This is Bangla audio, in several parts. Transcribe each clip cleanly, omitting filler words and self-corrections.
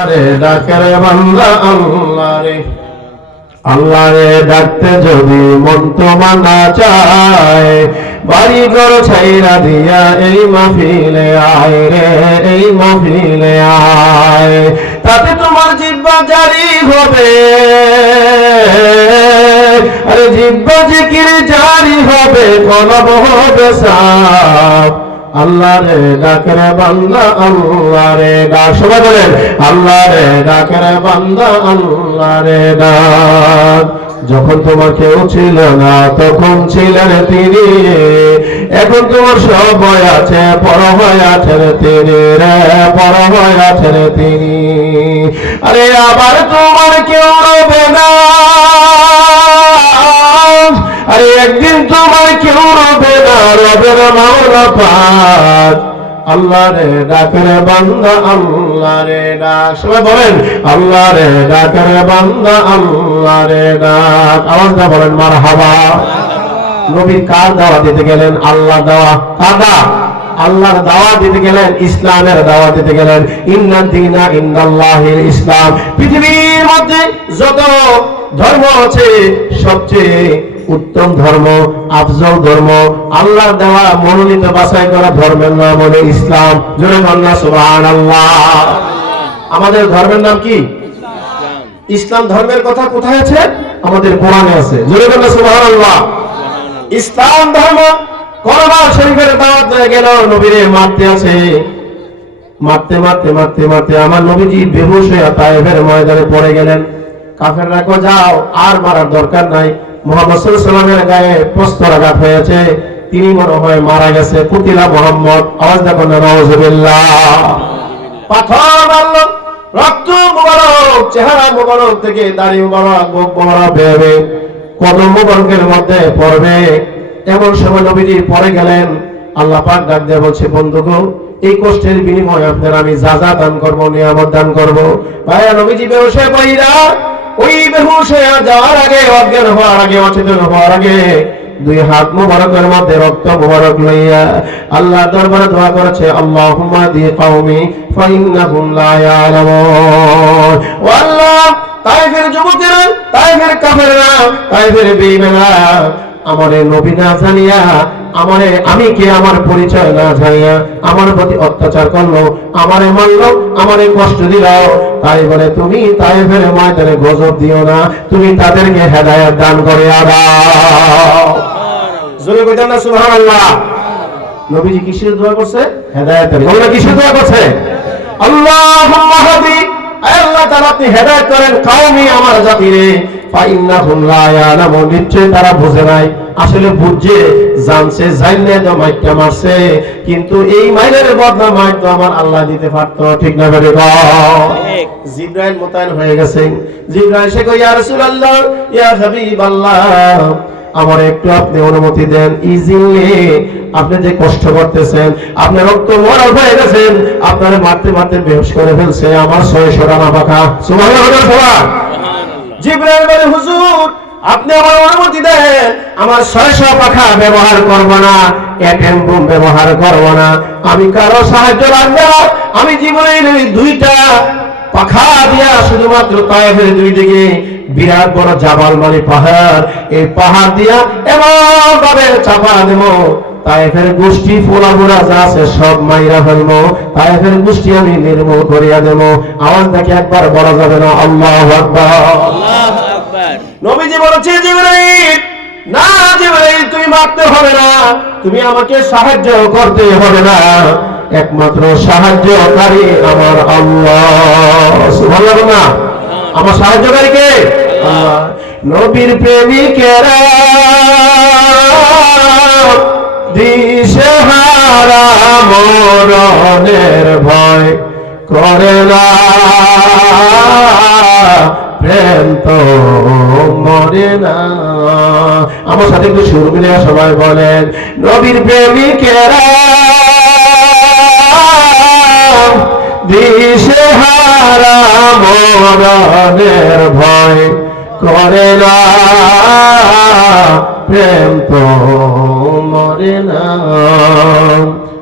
আরে ডাকের বান্দা আল্লাহ রে, আল্লাহ রে ডাকতে যদি মন তো মানা চায়, বাড়ি ঘর ছাইরা দিয়া এই মাহফিলে আয় রে, এই মাহফিলে আয়। তাতে তোমার জিহ্বা জারি হবে, আরে জিহ্বা জিকির জারি হবে, কলব হবে সাফ। আল্লাহ রে ডাকের বান্দা আল্লাহ রে ডাক, সবাই বলেন আল্লাহ রে ডাকের বান্দা আল্লাহ রে ডাক। যখন তোমার কেউ ছিল না তখন ছিলেন তিনি, এখন তোমার সব হয়ে আছে, পর হয়ে আছেন তিনি রে, পর হয়ে আছেন তিনি। আরে আবার তোমার কেউ রবে না, আরে একদিন তোমার কেউ রবে না, রবে না মাওলা পাক। আল্লাহ রে ডাকের বান্দা আল্লাহ রে ডাক, সবাই বলেন আল্লাহ রে ডাকের বান্দা আল্লাহ রে ডাক। আওয়াজটা বলেন মারহাবা। নবী কার দাওয়া দিতে গেলেন? আল্লাহ দাওয়া। কাদা আল্লাহর দাওয়া দিতে গেলেন, ইসলামের দাওয়া দিতে গেলেন। ইন্না দীনা ইনদাল্লাহিল ইসলাম। পৃথিবীর মধ্যে যত ধর্ম আছে সবচেয়ে উত্তম ধর্ম, আফজল ধর্ম, আল্লাহর দেওয়া মনোনীত বাছাই করা ধর্মের নাম হলো ইসলাম। জোরে বলেন সুবহানাল্লাহ। আমাদের ধর্মের নাম কি? ইসলাম ধর্মের কথা কোথায় আছে? আমাদের কোরআনে আছে। জোরে বলেন সুবহানাল্লাহ। ইসলাম ধর্ম করবা শরীফের দাওয়াত দিয়ে গেল, নবীরে মারতে আছে, মারতে মারতে মারতে মারতে আমার নবীজি বেহুশ হয়ে তায়েফের ময়দানে পড়ে গেলেন। কাফেররা কো যাও, আর মারার দরকার নাই, মুহাম্মদ সাল্লাল্লাহু আলাইহি ওয়াসাল্লামের গায়ে প্রস্তরাঘাত হয়েছে, তিনি মনে হয় মারা গেছে, কুতিলা মুহাম্মদ। আওয়াজ দেখো না নাউজুবিল্লাহ। পাথর মারল, রক্ত মুবারক, চেহারা মুবারক থেকে দাড়ি মুবারক, মুখ মুবারক বেবে কদম মুবারকের মধ্যে পড়বে। এমন সময় নবীজি পড়ে গেলেন। আল্লাহ পাক ডাক দিয়ে বলছে, বন্ধুগো এই কষ্টের বিনিময়ে আপনার আমি যা যা দান করবো, নিয়ামত দান করবো। ভাইয়া নবীজি বেহুশ হয়ে পড়িরা, ওই বেহুশ হয়ে যাওয়ার আগে, অজ্ঞান হওয়ার আগে, অচেতন হওয়ার আগে দুই হাত মুবারকের মধ্যে রক্ত মুবারক লইয়া আল্লাহ দরবারে দোয়া করেছে, আল্লাহুম্মা দি কওমি ফাইন্নাহুম লা ইয়ালামুন। ও আল্লাহ, তায়েফের যুবকেরা, তায়েফের কাফেররা, তায়েফের বেঈমানরা আমারে নবী না জানিয়া, আমারে আমি কে আমার পরিচয় না জানিয়া আমার প্রতি অত্যাচার করলো, আমারে মারলো, আমারে কষ্ট দিল। তাই বলে তুমি তায়েফের ময়দানে গজব দিও না, তুমি তাদেরকে হেদায়েত দান করে দাও। জোরে কইতেন না সুবহানাল্লাহ। নবীজি কিসের দোয়া করছে? হেদায়েতের। বলেন কিসের দোয়া করছে? আল্লাহুম্মা হাদি, আল্লাহ তাআলা আপনি হেদায়েত করেন কওমি, আমার জাতিরে, ফাইন্নাহুম লা ইয়ালামুন, নিশ্চয় তারা বুঝে নাই। আসলে বুঝছে, জানছে, জানলে তো মাইরটা মারছে, কিন্তু এই মাইরের বদলা মাইর তো আমার আল্লাহ দিতে পারতো, ঠিক না বেরে? জিবরাইল মোতায়েন হয়ে গেছে। জিবরাইল সে কই, ইয়া রাসূলুল্লাহ, ইয়া হাবিবাল্লাহ, আমার একটু আপনি অনুমতি দেন, ইজিলি আপনি যে কষ্ট করতেছেন, আপনি রক্ত মরা হয়ে গেছেন, আপনারে মারতে মারতে বেহুশ করে ফেলছে আমার 600 রানা পাখা। সুবহানাল্লাহ। জিবরাইল বলে, হুজুর আপনি আমার অনুমতি দেন, আমার 600 পাখা ব্যবহার করব না, অ্যাটম বোম ব্যবহার করব না, আমি কারো সাহায্য লাগবে না, আমি জীবনের দুইটা পাখা দিয়া শুধুমাত্র তায়েফের দুই দিকে বিরাট বড় জাবাল মানে পাহাড়, এই পাহাড় দিয়া এমন ভাবে চাপা দেব, তায়েফের গোষ্ঠী ফোলাফোলা যা আছে সব মাইরা ফেলবো, তায়েফের গোষ্ঠী আমি নির্মূল করিয়া দেব। আওয়াজ দেখে একবার বলা যাবে না আল্লাহু আকবার? আল্লাহু আকবার। নবীজি বলেছে, জিবরাইল না, জিবরাইল তুমি মারতে হবে না, তুমি আমাকে সাহায্য করতে হবে না, একমাত্র সাহায্যকারী আমার আল্লাহ। সুবহানাল্লাহ না? আমার সাহায্যকারী কে? আল্লাহ। নবীর প্রেমিকেরা দিশেহারা মরণের ভয় করে না, প্রেম তো মরে না। আমার সাথে একটু সুর মিলে সবাই বলেন, নবীর প্রেমিকেরা দিশেহারা মরণের ভয় করে না, প্রেম তো মরে না।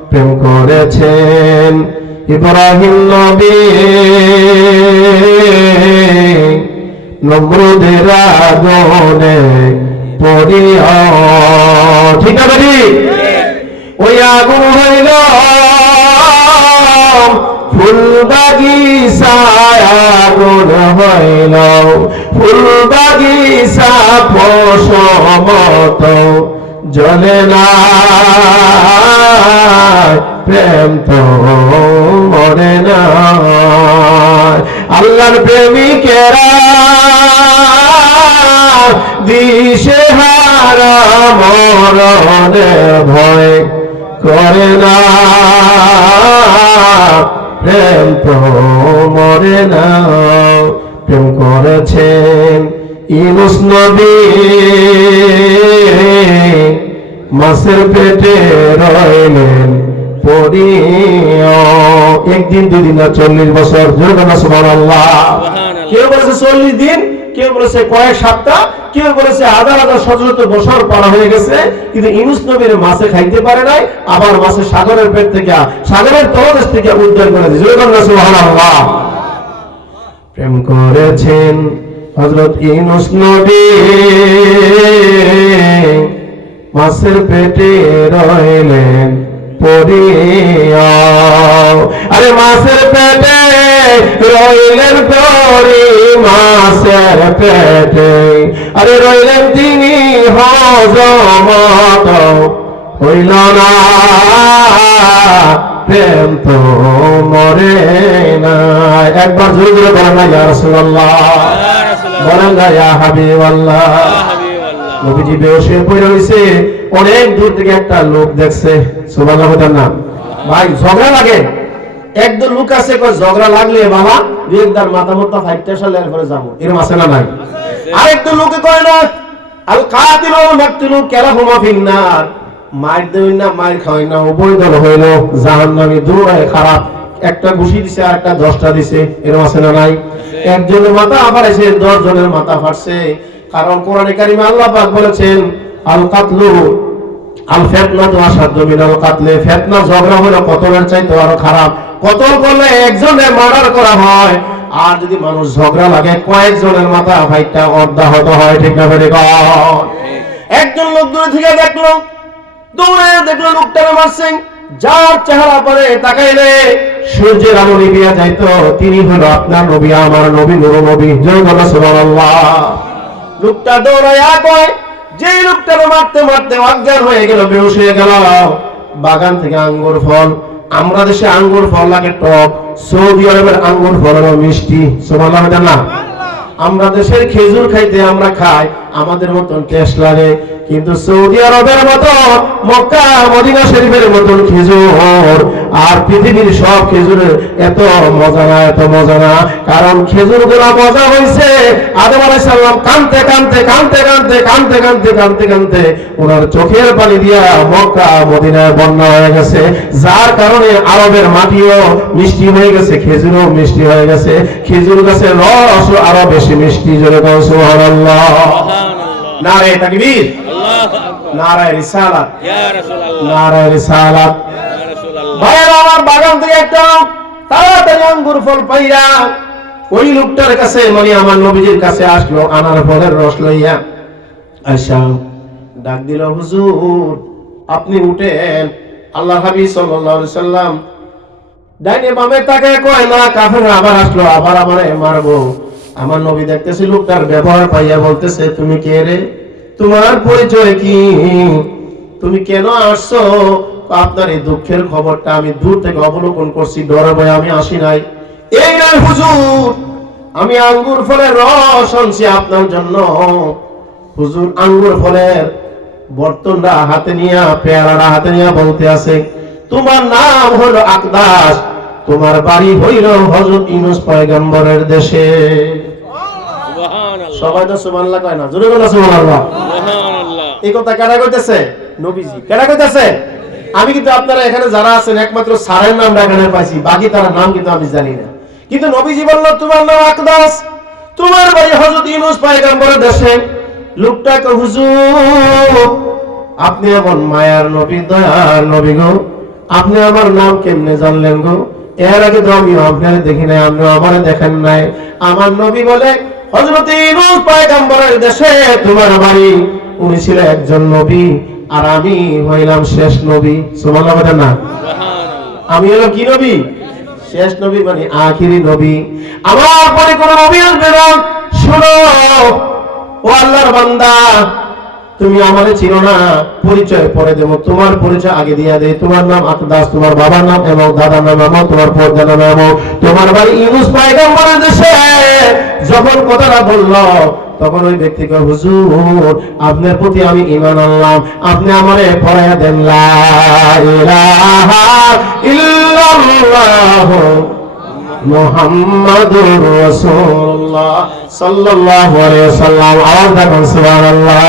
প্রেম করেছেন ইব্রাহিম নবী, নমরুদের আগুনে পড়িয়া। ঠিক না ভাই? ওই আগুন হইল ফুল বাগিচায়, আগুন হইল ফুল বাগিচা পশমত জ্বলে না, প্রেম তো মরে না। আল্লাহর প্রেমিকেরা দিশেহারা মরণের ভয় করে না, প্রেম তো মরে না। প্রেম করেছেন ইউনূস নবী, মাছের পেটে রইলেন পড়িয়া। একদিন দুদিন না 40 বছর। জোরে না সুবহানাল্লাহ। কেউ বলেছে 40 দিন, কেউ বলেছে কয়েক সপ্তাহ, কেউ বলেছে হাজার হাজার শত শত বছর পার হয়ে গেছে, কিন্তু ইউনূস নবীর মাছে খাইতে পারে নাই, আবার মাছে সাগরের পেট থেকে, সাগরের তলদেশ থেকে উদ্ধার করে দিয়েছে। জোরে না সুবহানাল্লাহ। প্রেম করেছেন হযরত ইউনূস নবী, মাছের পেটে রইলেন পড়িয়া। আরে মাছের পেটে রইলেন পড়ি, মাছের পেটে আরে রইলেন তিনি, হজমত হইল না, প্রেম তো মরে না। একবার জোরে জোরে বলেন না ইয়া রাসূলুল্লাহ, বলেন না ইয়া হাবিবাল্লাহ। নবীজি বেহুশ হয়ে পড়ে রইছে, অনেক দূর থেকে একটা লোক দেখছে। সুবহানাল্লাহ বলেন না ভাই? ঝগড়া লাগে, একদম লোক আছে কই ঝগড়া লাগলে বাবা দুইদার মাথা মুত্তা ফাইটটা সালে এরপরে যাব, এরকম আছে না নাই? আরেকটা লোকে কয় না আল কাতিল ওয়াল মাকতুল কালাহুমা ফিন্নার, মার দেই না মার খাওয়াই না, উভয় দল হইল জাহান্নামী। দুরায় খারাপ, একটা ঘুষি দিছে আর একটা 10টা দিছে, এরকম আছে না নাই? একজনের মাথা আবার এসে 10 জনের মাথা ফাটছে। কারণ কোরআনে কারিমে আল্লাহ পাক বলেছেন আল কাতলু আল ফিতনাতু আশাদ্দু মিনাল কাতলে, ফিতনা ঝগড়া হলো কতলের চাইতে আরো খারাপ। কতল করলে একজনের মার্ডার করা হয়, আর যদি মানুষ ঝগড়া লাগে কয়েকজনের মাথা ফাইটটা অর্ধাহত হয়। ঠিক না বেড়ে গণ? একজন লোক দূরে থেকে দেখলো, দৌড়ে দেখলো লোকটাকে মারছে, যার চেহারা পরে তাকাইলে সূর্যের আলো নিভিয়া যাইতো, তিনি হলো আপনার নবী, আমার নবী, নূর নবী। জয় বলো সুবহানাল্লাহ। লোকটা দৌড়াইয়া কয়, যে লোকটাকে মারতে মারতে অজ্ঞান হয়ে গেল, বেহুশ হয়ে গেল। বাগান থেকে আঙ্গুর ফল, আমরা দেশে আঙ্গুর ফল লাগে টক, সৌদি আরবের আঙ্গুর ফল হলো মিষ্টি। সুবহানাল্লাহ বলেন না? আমরা দেশের খেজুর খাইতে আমরা খাই, আমাদের মতন টেস্ট লাগে, কিন্তু সৌদি আরবের মতো মক্কা মদিনা শরীফের মতন খেজুর আর পৃথিবীর সব খেজুরের এত মজা না, এত মজা না। কারণ খেজুর গুলা মজা হয়েছে আদম আলাইহিস সালাম কানতে কানতে কানতে কানতে কানতে কানতে কানতে কানতে ওনার চোখের পানি দিয়া মক্কা মদিনায় বন্যা হয়ে গেছে, যার কারণে আরবের মাটিও মিষ্টি হয়ে গেছে, খেজুরও মিষ্টি হয়ে গেছে, খেজুর গাছের রস আরো বেশি মিষ্টি। জোরে বল সুবহানাল্লাহ। নারে তাকবীর, নারে রিসালাত, ইয়া রাসূলুল্লাহ, নারে রিসালাত। ইয়া রাসূলুল্লাহ। ভাইরা আমার বাগান থেকে একটা তাড়াতাড়ি আঙ্গুর ফল পাইরা ওই লোকটার কাছে, মানে আমার নবীজির কাছে আসলো, আনার ফলের রস লইয়া। আচ্ছা ডাক দিল, হুজুর আপনি উঠেন। আল্লাহ হাবিব সাল্লাল্লাহু আলাইহি সাল্লাম ডাইনে বামে তাকায় কয় না, কাফেররা আবার আসলো, আবার আমারে মারবো। আমার নবী দেখতেছি লোকটার ব্যবহার পাইয়া বলতেছে, তুমি কে রে, তোমার পরিচয় কি, তুমি কেন আসছো? আপনার এই দুঃখের খবরটা আমি দূর থেকে অবলোকন করছি, ডরে ভয়ে আমি আসি নাই। এই নয় হুজুর, আমি আঙ্গুর ফলের রস আনছি আপনার জন্য। হুজুর আঙ্গুর ফলের বর্তনটা হাতে নিয়া, পেয়ারাটা হাতে নিয়া বলতে আছে, তোমার নাম হলো আকদাস, তোমার বাড়ি হইল হযরত ইউনূস পয়গম্বরের দেশে। সুবহানাল্লাহ। সবাই তো সুবহানাল্লাহ কয় না? জোরে বলো সুবহানাল্লাহ। সুবহানাল্লাহ। এই কথা কারা কইতেছে? নবীজি। কারা কইতেছে? আমি কিন্তু আপনারা এখানে যারা আছেন একমাত্র সারের নামটা এখানে পাইছি, বাকি তার নাম কিন্তু আমি জানি না। কিন্তু নবীজি বলল তোমার নাম আকদাস, তোমার বাড়ি হযরত ইউনূস পয়গম্বরের দেশে। লোকটাকে, হুজুর আপনি এমন মায়ার নবী, দয়ার নবী গো, আপনি আমার নাম কেমনে জানলেন গো? এর আগে তো আমি আপনারে দেখি নাই, আপনি আমারে দেখেন নাই। আমার নবী বলে, হযরত ইউনূস পয়গম্বরের দেশে তোমার বাড়ি, উনি ছিলেন একজন নবী আর আমি হইলাম শেষ নবী। সুবহানাল্লাহ বলেন না? আমি হলো কি নবী? শেষ নবী, মানে আখিরি নবী। আমার পরে কোন নবী আসবে না। শুনো ও আল্লাহর বান্দা, তুমি আমারে চিনো না, পরিচয় পরে দেব, তোমার পরিচয় আগে দিয়ে দেই। তোমার নাম আকদাস, তোমার বাবার নাম এবং দাদার নাম এমন, তোমার পর্দার নাম এমন, তোমার বাড়ি ইউনূস পয়গম্বরের দেশে। যখন কথাটা বলল তখন ওই ব্যক্তিকে, হুজুর আপনার প্রতি আমি ঈমান আনলাম, আপনি আমারে পড়ায়া দেন লা ইলাহা ইল্লাল্লাহ মুহাম্মাদুর রাসূলুল্লাহ সাল্লাল্লাহু আলাইহি ওয়াসাল্লাম। আওয়াজ দেন সুবহানাল্লাহ।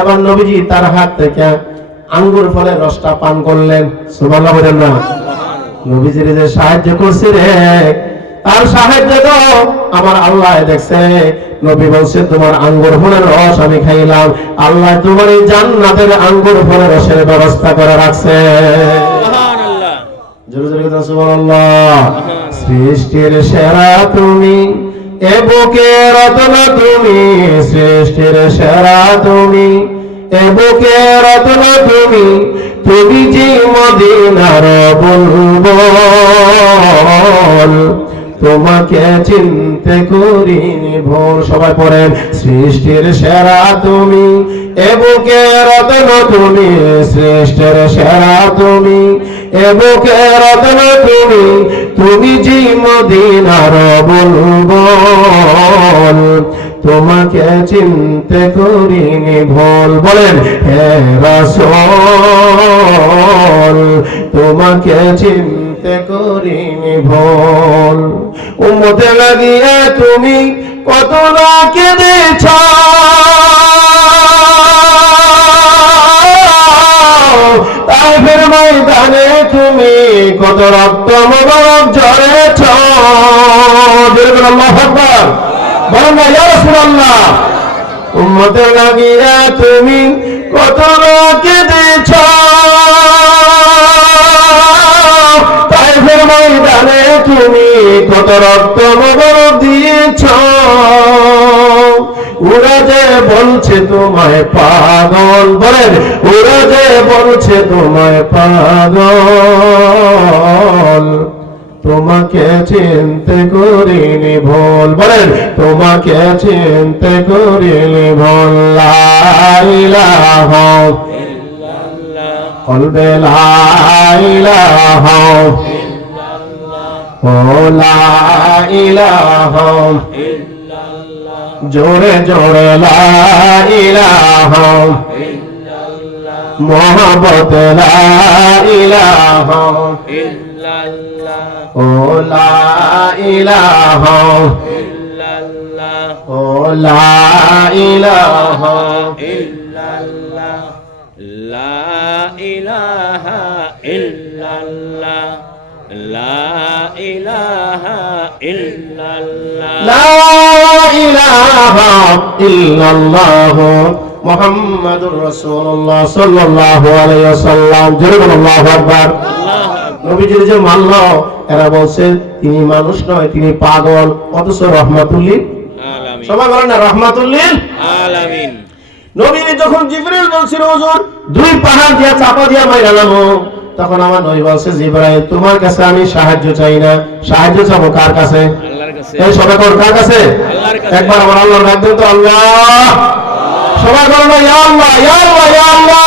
এবার নবীজি তার হাত থেকে আঙ্গুর ফলের রসটা পান করলেন। সুবহানাল্লাহ বলেন না? নবীজির যে সাহায্য করছে রে, তার সাহায্য তো আমার আল্লাহ দেখছে। নবী বলছে তোমার আঙ্গুর ফলের রস আমি খাইলাম, আল্লাহ তোমার এই জান্নাতের আঙ্গুর ফলের রসের ব্যবস্থা করে রাখছে। সুবহানাল্লাহ, জোরে জোরে কথা সুবহানাল্লাহ। সৃষ্টির সেরা তুমি, এ বুকের রত্ন তুমি, সৃষ্টির সেরা তুমি, এ বুকের রত্ন তুমি, তুমি যে মদিনার বুলবুল, তোমাকে চিনতে করিনি ভুল। সবাই পড়েন, সৃষ্টির সেরা তুমি, এ বুকের রত্ন তুমি, সৃষ্টির সেরা তুমি, এ বুকের রত্ন তুমি, তুমি যে মদিনার বুলবুল, তোমাকে চিনতে করিনি ভুল। বলেন, হে রাসূল তোমাকে চিনতে করিনি ভুল। উম্মতে লাগিয়া তুমি কত না কেঁদেছ, তাইফের ময়দানে তুমি কত রক্ত মোবারক ঝরেছ। আল্লাহু আকবার, বলেন না ইয়া রাসূলুল্লাহ। উম্মতে লাগিয়া তুমি কত না কেঁদেছ, তাইফের ময়দানে তুমি কত রক্ত মোবারক দিয়েছ। ওরা যে বলছে তোমায় পাগল, বলেন ওরা যে বলছে তোমায় পাগল, তোমাকে চিনতে করিনি ভুল। বলেন, তোমাকে চিনতে করিনি ভুল। লা ইলাহা ইল্লাল্লাহ, কলবে লা ইলাহা ইল্লাল্লাহ, ও লা ইলাহা ইল্লাল্লাহ, জোরে জোরে লা ইলাহা ইল্লাল্লাহ, মুহাম্মদ লা ইলাহা ইল্লাল্লাহ, ও লা ইলাহা ইল্লাল্লাহ, ও লা ইলাহা ইল্লাল্লাহ, লা ইলাহা ইল্লাল্লাহ, লা ইলাহা ইল্লাল্লাহ, লা ইলাহা ইল্লাল্লাহ মুহাম্মাদুর রাসূলুল্লাহ সাল্লাল্লাহু আলাইহি ওয়াসাল্লাম। জোরে বলুন আল্লাহু আকবার। নবীজির যে মানল, এরা বলছে তিনি মানুষ নয়, তিনি পাগল, অথচ রাহমাতুল লিল আলামিন। সবাই বলেন না রাহমাতুল লিল আলামিন। নবীজি যখন জিবরাইল বলছিল হুজুর দুই পাহাড় দিয়া চাপা দিয়া মাইরা নামো, তখন আমার নবী বলছে জিবরাইল তোমার কাছে আমি সাহায্য চাই না, সাহায্য চাবো কার কাছে? আল্লাহর কাছে। এই সবাই কোন কার কাছে? আল্লাহর কাছে। একবার আমার আল্লাহর ডাক দেন তো, আল্লাহ। সবাই বলেন ইয়া আল্লাহ, ইয়া আল্লাহ, ইয়া আল্লাহ।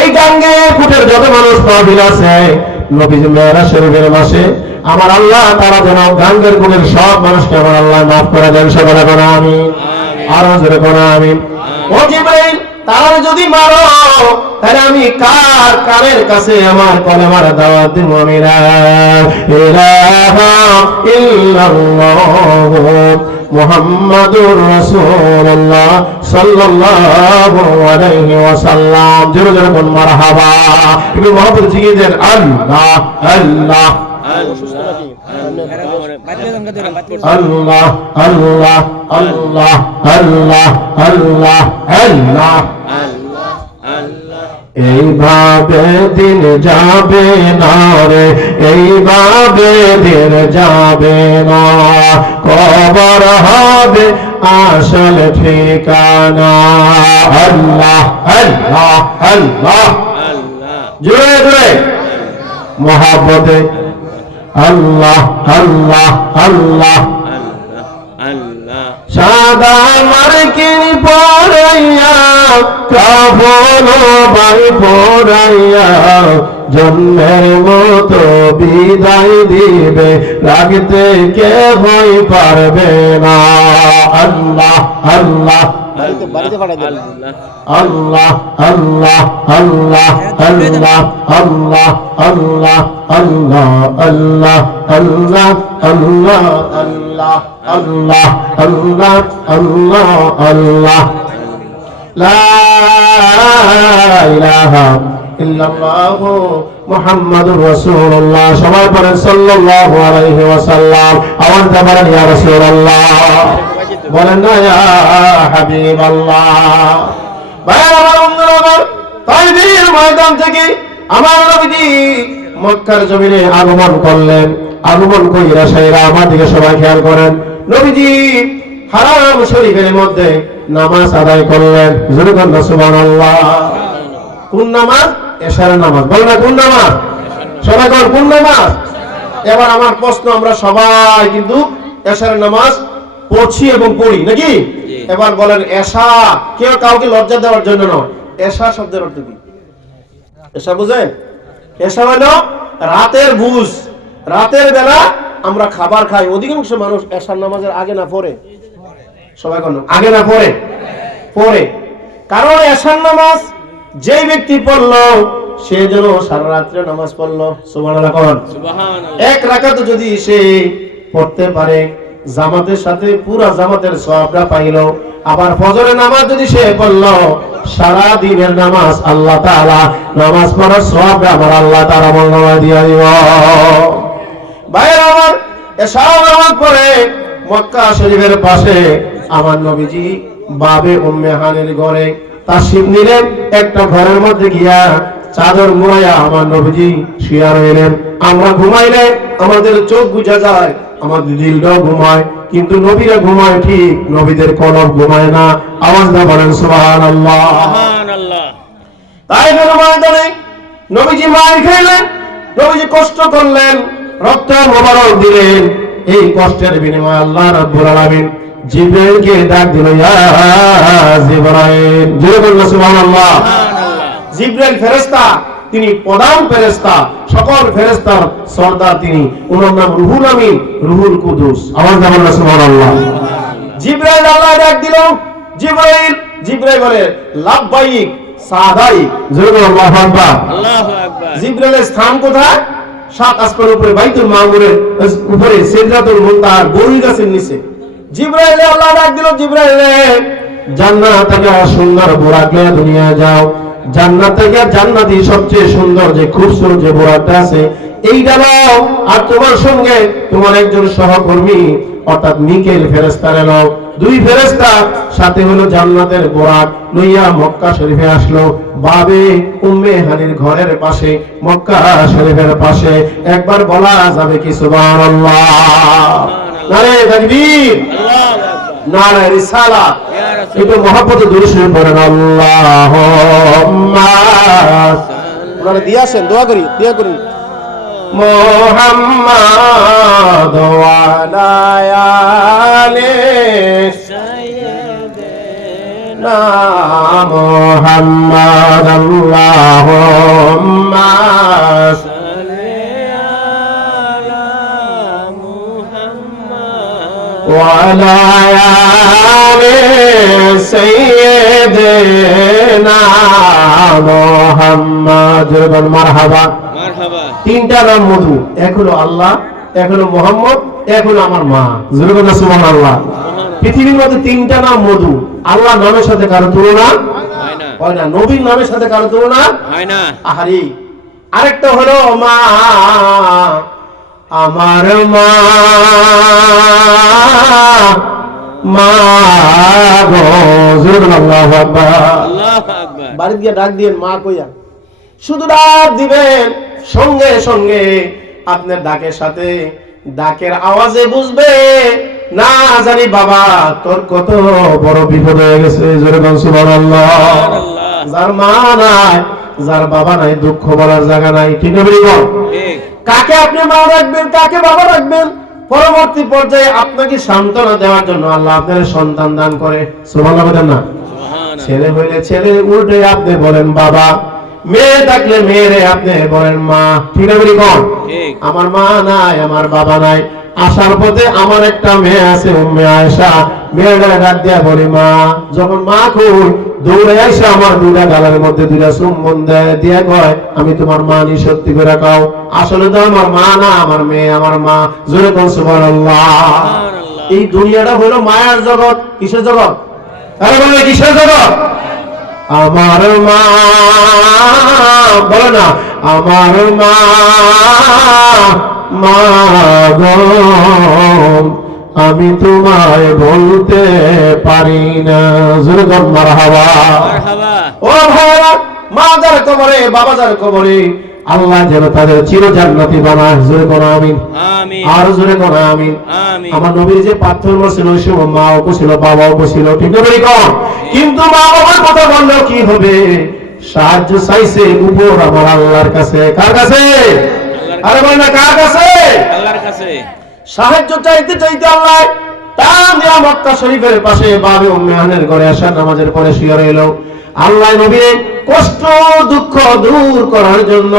এই গাঙ্গে ফুটের যত মানুষ মাহফিল আছে, নবীজি মেরাজ শরীফের মাসে আমার আল্লাহ তারা যেন গাঙ্গের কুলের সব মানুষকে আমার আল্লাহ মাফ করে দেন। সবাই বলেন আমিন, আরো জোরে বলেন আমিন। ও জিবরাইল, তারা যদি মারো তাহলে আমি কার কারের কাছে আমার কলেমার দাওয়াত দিব? আমি লা ইলাহা ইল্লাল্লাহ মুহাম্মাদুর রাসূলুল্লাহ সাল্লাল্লাহু আলাইহি ওয়াসাল্লাম। জোরে জোরে বল মারহাবা। একটু মহব্বত জিকির দেন, আল্লাহ আল্লাহ আল্লাহ আল্লাহ আল্লাহ আল্লাহ আল্লাহ আল্লাহ আল্লাহ এইভাবে দিন যাবে না রে, এইভাবে দিন যাবে না, কবর হবে আসল ঠিকানা। আল্লাহ আল্লাহ আল্লাহ, জোরে জোরে মহাব্বতে আল্লাহ আল্লাহ আল্লাহ। সাদা মার্কিন পরাইয়া, কাফন বাই পরাইয়া, জন্মের মতো বিদায় দিবে, রাখতে কে হই পারবে না। আল্লাহ আল্লাহ আল্লাহ আল্লাহ আল্লাহ আল্লাহ আল্লাহ আল্লাহ আল্লাহ আল্লাহ আল্লাহ আল্লাহ আল্লাহ আল্লাহ আল্লাহ আল্লাহ আল্লাহ, লা ইলাহা ইল্লাল্লাহু মুহাম্মাদুর রাসূলুল্লাহ। সবাই পড়েন সাল্লাল্লাহু আলাইহি ওয়াসাল্লাম। আওয়াজ দিয়ে বলেন ইয়া রাসূলুল্লাহ, বলেন না ইয়া হাবিবাল্লাহ। ভাইরা আমার, বন্ধুরা আমার, তাইফের ময়দান থেকে আমার নবীজি মক্কার জমিনে আগমন করলেন। আগমন কইরা সাইরা আমার দিকে সবাই খেয়াল করেন, নবীজি হারাম শরীফের মধ্যে নামাজ আদায় করলেন। জোরে বলেন সুবহানাল্লাহ। কোন নামাজ? এশারের নামাজ। বল না কোন নামাজ? সবাই বল কোন নামাজ? এবার আমার প্রশ্ন, আমরা সবাই কিন্তু এশারের নামাজ পড়ছি এবং পড়ি নাকি? এবার বলেন এশা, কেউ কাউকে লজ্জা দেওয়ার জন্য নয়, এশা শব্দের অর্থ কি? এশা বুঝেন? এশা হলো রাতের বুঝ। রাতের বেলা আমরা খাবার খাই, অধিকাংশ মানুষ এশার নামাজের আগে না পড়ে? সবাই কোন আগে না পড়ে? পড়ে। কারণ এশার নামাজ যেই ব্যক্তি পড়লো সে যেন সারা রাত্রে নামাজ পড়লো। সুবহানাল্লাহ। এক রাকাত যদি সে পড়তে পারে, জামাতের সাথে পুরা জামাতের সওয়াবটা পাইলো। আবার ফজরের নামাজ যদি সে পড়লো, সারা দিনের নামাজ আল্লাহ তাআলা নামাজ পড়ার সওয়াবটা আমার আল্লাহ তাআলা আমলনামায় দিয়ে দিব। ভাইরা আমার, এশা নামাজ পড়ে মক্কা শরীফের পাশে আমার নবীজি বাবে উম্মে হানির ঘরে তাশরীফ নিলেন। একটা ঘরের মধ্যে গিয়া চাদর মুড়াইয়া আমার নবীজি শুয়ে রইলেন। আমরা ঘুমাইলে আমাদের চোখ বুঝা যায়, আমাদের দিলটাও ঘুমায়, কিন্তু নবীরা ঘুমায় ঠিক, নবীদের কলব ঘুমায় না। আওয়াজ না বলেন সুবহানাল্লাহ। সুবহানাল্লাহ। তাই ময়দানে নবীজি মার খাইলেন, নবীজি কষ্ট করলেন, রক্ত মোবারক দিলেন। এই কষ্টের বিনিময়ে আল্লাহ রাব্বুল আলামিন জিবরাইলকে ডাক দিল, ইয়া জিবরাইল। জোরে বলুন সুবহানাল্লাহ। জিবরাইল ফেরেশতা, তিনি প্রধান ফেরেশতা, সকল ফেরেশতার সরদার তিনি। ওনার নাম রুহুল আমিন, রুহুল কুদুস। আওয়াজ দিয়ে বলুন সুবহানাল্লাহ। জিবরাইল আল্লাহ ডাক দিল, জিবরাইল। জিবরাইল বলে লাব্বাইক সাদাইক। জোরে বলুন আল্লাহু আকবার। আল্লাহু আকবার। জিবরাইলের স্থান কোথায়? সাত আসমানের উপরে, বাইতুল মামুরের উপরে, সিদরাতুল মুনতাহা, বরই গাছের নিচে। জিবরাইল আল্লাহ ডাক দিল, জিবরাইল জান্নাত থেকে সুন্দর বোরাক নিয়ে দুনিয়া যাও। জান্নাত থেকে জান্নাতি সবচেয়ে সুন্দর যে খুবসুরত যে বোরাকটা আছে এইটা নাও, আর তোমার সঙ্গে তোমার একজন সহকর্মী অর্থাৎ মিকেল ফেরেশতা নাও। দুই ফেরেশতা সাথে হলো জান্নাতের বোরাক লইয়া মক্কা শরীফে আসলো। বাবে উম্মে হানির ঘরের পাশে, মক্কা শরীফের পাশে। একবার বলা যাবে কি সুবহানাল্লাহ? নারে তাকবীর, নারে রিসালাত। একটু মহব্বতে দুরূদ শরীফ পড়েন। আল্লাহুম্মা, আপনারা দিয়ে আসেন, দোয়া করি, দোয়া করি। মুহাম্মাদ ওয়া আলা আলি সাইয়্যিদিনা মুহাম্মাদ। আল্লাহুম্মা وعلى آل سيدنا محمد। মারহাবা। মারহাবা। তিনটা নাম মধু, এক হলো আল্লাহ, এক হলো মুহাম্মদ, এক হলো আমার মা। জোরে বলুন সুবহানাল্লাহ। পৃথিবীর মধ্যে তিনটা নাম মধু। আল্লাহ নামের সাথে কারো তুলনা হয় না, হয় না। নবীর নামের সাথে কারো তুলনা হয় না। আহারি। আরেকটা হলো মা, আমার মা, মা গো। জোরে বলুন আল্লাহু আকবার। আল্লাহু আকবার। বাড়ি দিয়ে ডাক দিয়েন মা কইয়া। শুধু ডাক দিবেন, সঙ্গে সঙ্গে আপনার ডাকের সাথে ডাকের আওয়াজে বুঝবে না জানি বাবা তোর কত বড় বিপদ হয়ে গেছে। জোরে বল সুবহানাল্লাহ। যার মা নাই, যার বাবা নাই, দুঃখ বলার জায়গা নাই। ঠিক না বলি? কাকে আপনি মা রাখবেন, কাকে বাবা রাখবেন, পরবর্তী পর্যায়ে আপনাকে সান্ত্বনা দেওয়ার জন্য আল্লাহ আপনার সন্তান দান করে। সুবহানাল্লাহ বলেন না? ছেলে হইলে ছেলে উল্টে আপনি বলেন বাবা, মেয়ে থাকলে মেয়েরে আপনি বলেন মা। ঠিক না বলি? কোন আমার মা নাই, আমার বাবা নাই, আসার পথে আমার একটা মেয়ে আছে উম্মে আয়েশা, মেয়েটা ডাক দিয়া বলি মা। যখন মা কই দৌড়ে এসে আমার দুইটা গালের মধ্যে দুইটা চুম্বন দেয়, দিয়া কয় আমি তোমার মা নি, সত্যি করে কাও আসলে তো আমার মা না, আমার মেয়ে আমার মা। জোরে কোন সুবহানাল্লাহ। এই দুনিয়াটা হলো মায়ার জগৎ। কিসের জগৎ? আরে বলে কিসের জগৎ? আমার মা, বলে না আমার মা, মা গো আমি তোমায় বলতে পারি না। জোরে বল মারহাবা। ও ভাইরা, মা যার কবরে, বাবা যার কবরে, আল্লাহ যেন তাদের চির জান্নাতি বানায়। জোরে কোন আমিন। আর জোরে কোন আমিন। আমার নবীর যে পাথর বসছিল ওই সময় মাও বসছিল, বাবাও বসছিল। ঠিক না বলি? কম কিন্তু মা বাবার কথা বললেও কি হবে? সাহায্য চাইছে উপর আমার আল্লাহর কাছে। কার কাছে? আরে বল না কার কাছে? আল্লাহর কাছে। সাহায্য চাইতে চাইতে আল্লাহ তার মক্কা শরীফের পাশে বাবে উম্মে হানের ঘরে আসা নামাজের পরে শুয়ে রইল। আল্লাহ নবীর কষ্ট দুঃখ দূর করার জন্য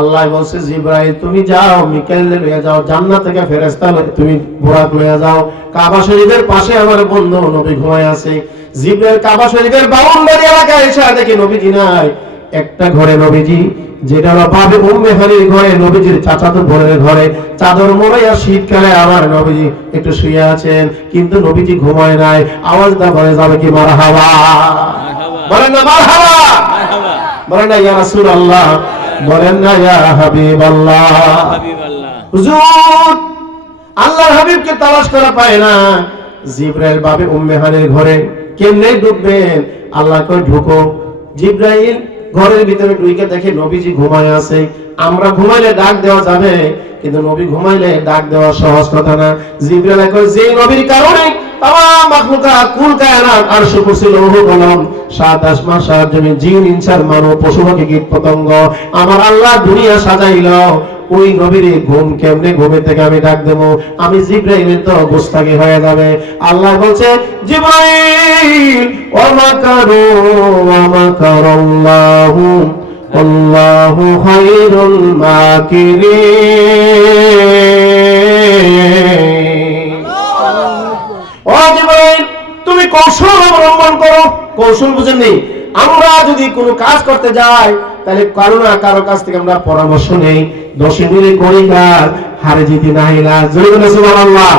আল্লাহ বলছে জিবরাইল তুমি যাও, মিকাইল লইয়া যাও, জান্নাত থেকে ফেরেশতা তুমি বুরাক লইয়া যাও। কাবা শরীফের পাশে আমার বন্ধু নবী ঘুমায় আছে। জিবরাইল কাবা শরীফের বাউন্ডারি এলাকায় এসে দেখে নবীজি নাই। একটা ঘরে নবীজি, যেটা হলো বাবে উম্মে হানির ঘরে, নবীজির চাচাতো বোনের ঘরে, চাদর মোড়াইয়া শীতকালে আমার নবীজি একটু শুয়ে আছেন, কিন্তু নবীজি ঘুমায় নাই। আওয়াজটা বলে যাবে কি মারহাবা? বলেন না মারহাবা, বলেন না ইয়া রাসূলুল্লাহ, বলেন না ইয়া হাবিবাল্লাহ। হুজুর আল্লাহর হাবিবকে তালাশ করা পায় না। জিবরাইল বাবে উম্মে হানির ঘরে কেমনে ঢুকবেন? আল্লাহ কই ঢুকো। জিবরাইল ঘরের ভিতরে ঢুকে দেখে নবীজি ঘুমায় আছে। আমরা ঘুমাইলে ডাক দেওয়া যাবে, কিন্তু নবী ঘুমাইলে ডাক দেওয়া সহজ কথা না। জিবরাইল কই যে নবীর কারণে তামাম মাখলুকাত কুল কায়নাত আরশ কুরসি লৌহ কলম সাত আসমান সাত জমিন জিন ইনসান মানব পশু পাখি কীট পতঙ্গ আমার আল্লাহ দুনিয়া সাজাইলো। ওই নবীর ঘুম কেমনে ঘুমে থেকে আমি ডাক দেব? আমি জিবরাইল তো গোস্তাকি হয়ে যাবে। আল্লাহ বলছে জিবরাইল ওয়া মাকারু ওয়া মাকারাল্লাহু আল্লাহু খায়রুল মাকিরিন। ও জিবরাইল তুমি কৌশল অবলম্বন করো। কৌশল বুঝেননি? আমরা যদি কোনো কাজ করতে যাই তাহলে কারো না কারো কাছ থেকে আমরা পরামর্শ নেই, দশে মিলে করি কাজ, হারে জিতি না হিলা। জোরে বলে সুবহানাল্লাহ।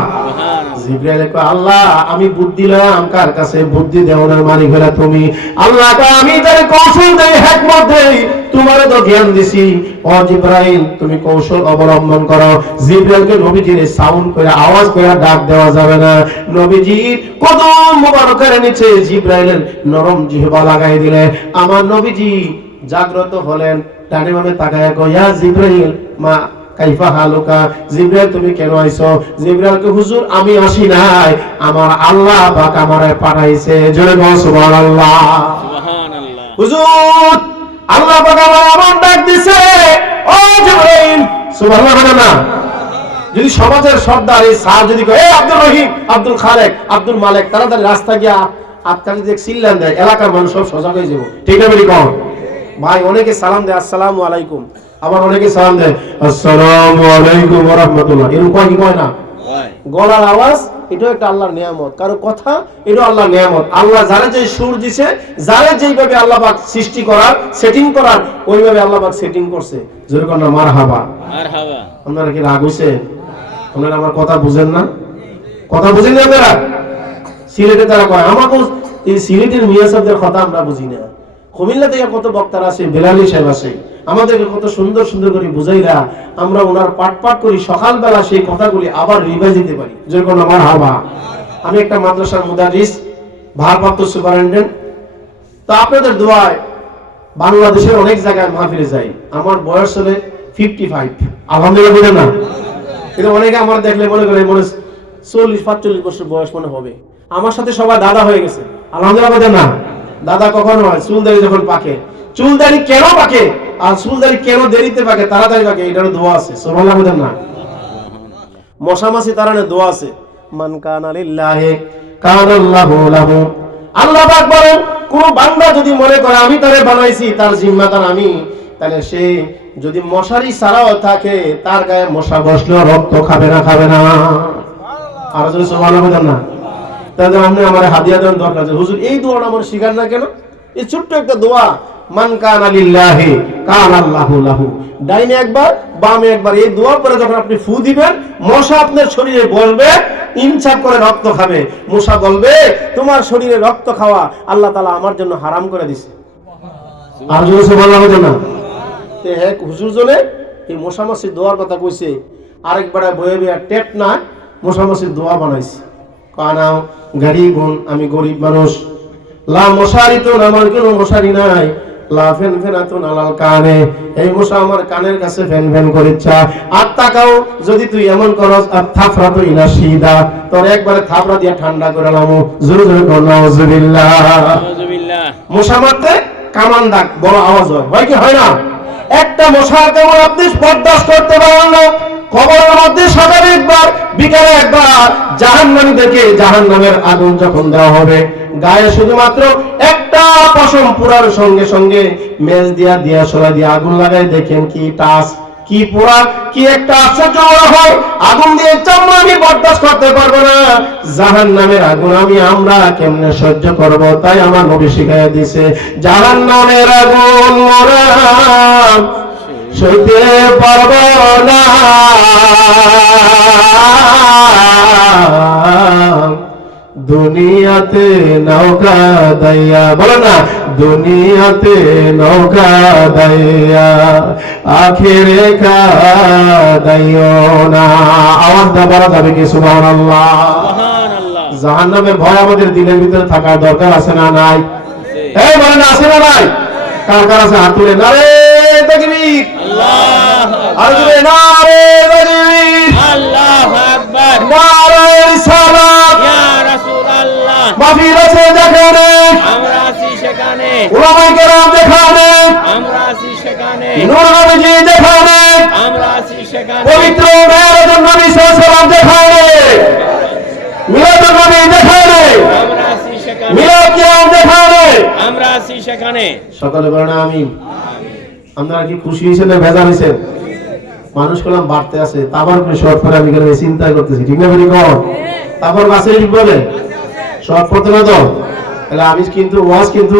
জিবরাইল কয় আল্লাহ আমি বুদ্ধি লয়াম কার কাছে? বুদ্ধি দেওয়ার মালিক হলো তুমি। আল্লাহ কয় আমি যারে কৌশল দেই, হিকমত দেই, তোমারে তো জ্ঞান দিছি। ও জিবরাইল তুমি কৌশল অবলম্বন করো। জিবরাইলকে নবীজির সাউন্ড করে আওয়াজ করে ডাক দেওয়া যাবে না। নবীজির কদম মোবারকের নিচে জিবরাইলের নরম জিহ্বা লাগাই দিলে আমার নবীজি জাগ্রত হলেন। ডানে বামে তাকায়া কয় ইয়া জিবরাইল মা কাইফা হালুকা। জিবরাইল তুমি কেন আইছো? জিবরাইলকে হুজুর আমি আসি নাই, আমার আল্লাহ পাক আমারে পাঠাইছে। জোরে বল সুবহানাল্লাহ। সুবহানাল্লাহ। হুজুর আল্লাহ পাক আমার ডাক দিছে। ও জিবরাইল সুবহানাল্লাহ না? যদি সমাজের সর্দার এই স্যার যদি কয় এই আব্দুর রহিম, আব্দুল খালেক, আব্দুল মালিক, তাড়াতাড়ি রাস্তা গিয়া আপনাকে যে সিল্লান দেয়, এলাকার মানুষ সব সজাগ হয়ে যাবে। ঠিক না বলি? কম ভাই অনেকে সালাম দেয় আসসালামু আলাইকুম, আবার অনেকে সালাম দেয় আসসালামু আলাইকুম ওয়া রাহমাতুল্লাহ। এরকম কয় কি কয় না? গলার আওয়াজ এটাও একটা আল্লাহর নিয়ামত, কারো কথা এটাও আল্লাহর নিয়ামত। আল্লাহ যারা যে সুর দিছে, যারা যেইভাবে আল্লাহ পাক সৃষ্টি করার সেটিং করার ওইভাবে আল্লাহ পাক সেটিং করছে। জোরে কোন না মারহাবা। মারহাবা। আপনারা কি রাগ হইছে? আপনারা আমার কথা বুঝেন না? কথা বুঝেন না আপনারা? সিলেটে তারা কয় আমাকে এই সিলেটের মিয়া সাহেবদের কথা আমরা বুঝি না। কুমিল্লা থেকে কত বক্তারা আছে, বেলালী সাহেব আছে, আমাদেরকে কত সুন্দর সুন্দর করে বুঝাইরা আমরা ওনার পাঠ পাঠ করি, সকালবেলা সেই কথাগুলি আবার রিভাইজ দিতে পারি। যেরকম আমার হাবা। আমি একটা মাদ্রাসার মুদারিস, ভারপ্রাপ্ত সুপারিনটেন্ডেন্ট। তো আপনাদের দোয়ায় বাংলাদেশের অনেক জায়গায় মাহফিলে যাই, আমার বয়স হলে 55, আলহামদুলিল্লাহ বলেন না। কিন্তু অনেকে আমার দেখলে মনে করে 40-45 বছর বয়স মনে হবে। আমার সাথে সবাই দাদা হয়ে গেছে, আলহামদুলিল্লাহ বলেন না। দাদা কখন হয়? চুলদাড়ি যখন পাকে। চুলদাড়ি কেন পাকে আর চুলদাড়ি কেন দেরিতে পাকে, তাড়াতাড়ি পাকে, এটারও দোয়া আছে, সুবহানাল্লাহ বলেন না। মশা মাছি তাড়ানোর দোয়া আছে, মান কানা লিল্লাহি কানাল্লাহু লাহু। আল্লাহ পাক বলেন, কোন বান্দা যদি মনে করে আমি তারে বানাইছি, তার জিম্মাদার আমি, তাহলে সে যদি মশারি ছাড়াও থাকে, তার গায়ে মশা বসলেও রক্ত খাবে না, খাবে না। আর যদি সুবহানাল্লাহ বলেন না, তাহলে আপনি আমার হাদিয়া দেন দরকার আছে। হুজুর এই দোয়াটা আমার শিখার না কেন? এই ছোট্ট একটা দোয়া, মান কানা লিল্লাহি কানাল্লাহু লাহু, ডাইনে একবার বামে একবার, এই দোয়া পরে যখন আপনি ফু দিবেন, মশা আপনার শরীরে বসবে, ইনসাফ করে রক্ত খাবে। মশা বলবে তোমার শরীরে রক্ত খাওয়া আল্লাহ তাআলা আমার জন্য হারাম করে দিয়েছে। আর যদি সুবহানাল্লাহ বলেন না, তে এক হুজুর জনে এই মশা মাছির দোয়ার কথা কইছে, আরেকবার বয়ে বয়ে টেপ না মশা মাছির দোয়া বানাইছে। কানা গরিবুন, আমি গরিব মানুষ, লা মশারিতুন, আমার কোনো মশারি নাই, লা ফেনফেনাতুন আলাল কানে, এই মশা আমার কানের কাছে ফেনফেন করিচ্ছা। আর তাকাও যদি তুই এমন করস, আর থাফরাতু ইলা শীদা, তোর একবারে থাপড়া দিয়া ঠান্ডা করে লামু। জোরে জোরে কর নাউজুবিল্লাহ। নাউজুবিল্লাহ। মশা মারতে কামান দাগ বড় আওয়াজ হয়, হয় কি হয় না? একটা মশার কেমন আপনি বরদাস্ত করতে পারেন না? কবরের মধ্যে সকালে একবার, বিকালে একবার, জাহান্নামীদেরকে জাহান্নামের আগুন যখন দেওয়া হবে, গায়ে শুধুমাত্র একটা পশম পুরার সঙ্গে সঙ্গে মেজ দিয়া দিয়া সরা দিয়ে আগুন লাগাই, দেখেন কি টাচ, কি পুরা, কি একটা আশ্চর্য হয়। আগুন দিয়ে চামড়া আমি বরদাস্ত করতে পারবো না, জাহান্নামের আগুন আমরা কেমনে সহ্য করব? তাই আমার নবী শিখাইয়া দিয়েছে, জাহান্নামের আগুন মোরা সইতে পারবো না, দুনিয়াতে নৌকা দাইয়া, বলো না, দুনিয়াতে নৌকা দাইয়া আখিরে কাদাইও না। আওয়াজ দা বলা যাবে কি সুবহানাল্লাহ? সুবহানাল্লাহ। জাহান্নামের ভয় আমাদের দিলের ভিতরে থাকার দরকার আছে না নাই? এই বলেন আছে না নাই? কার কার আছে হাত তুলে নারে তাকবীর, আল্লাহু আকবার, আরে নারে তাকবীর, আল্লাহু আকবার, নারে রিসালাত, ইয়া রাসূলুল্লাহ। মাহফিল আছে যেখানে আমরা আছি সেখানে, উলামায়ে কেরাম যেখানে আমরা আছি সেখানে, নূর নবীজি যেখানে আমরা আছি সেখানে, পবিত্র মেরাজুন নবী সাল্লাল্লাহু আলাইহি ওয়াসাল্লাম যেখানে, মিলাদুন নবী যেখানে আমরা আছি সেখানে, মিলাদ কিয়াম যেখানে আমরা আছি সেখানে। সকলে বলেন আমিন। আপনারা কি খুশি হয়েছেন না বেজার হয়েছেন? মানুষ কলাম বাড়তে আছে, তারপর শর্ট করে আমি চিন্তা করতেছি, ঠিক না? বেরি কর তারপর বাসে ঠিক বলে শর্ট করতে না তো, তাহলে আমি কিন্তু ওয়াজ কিন্তু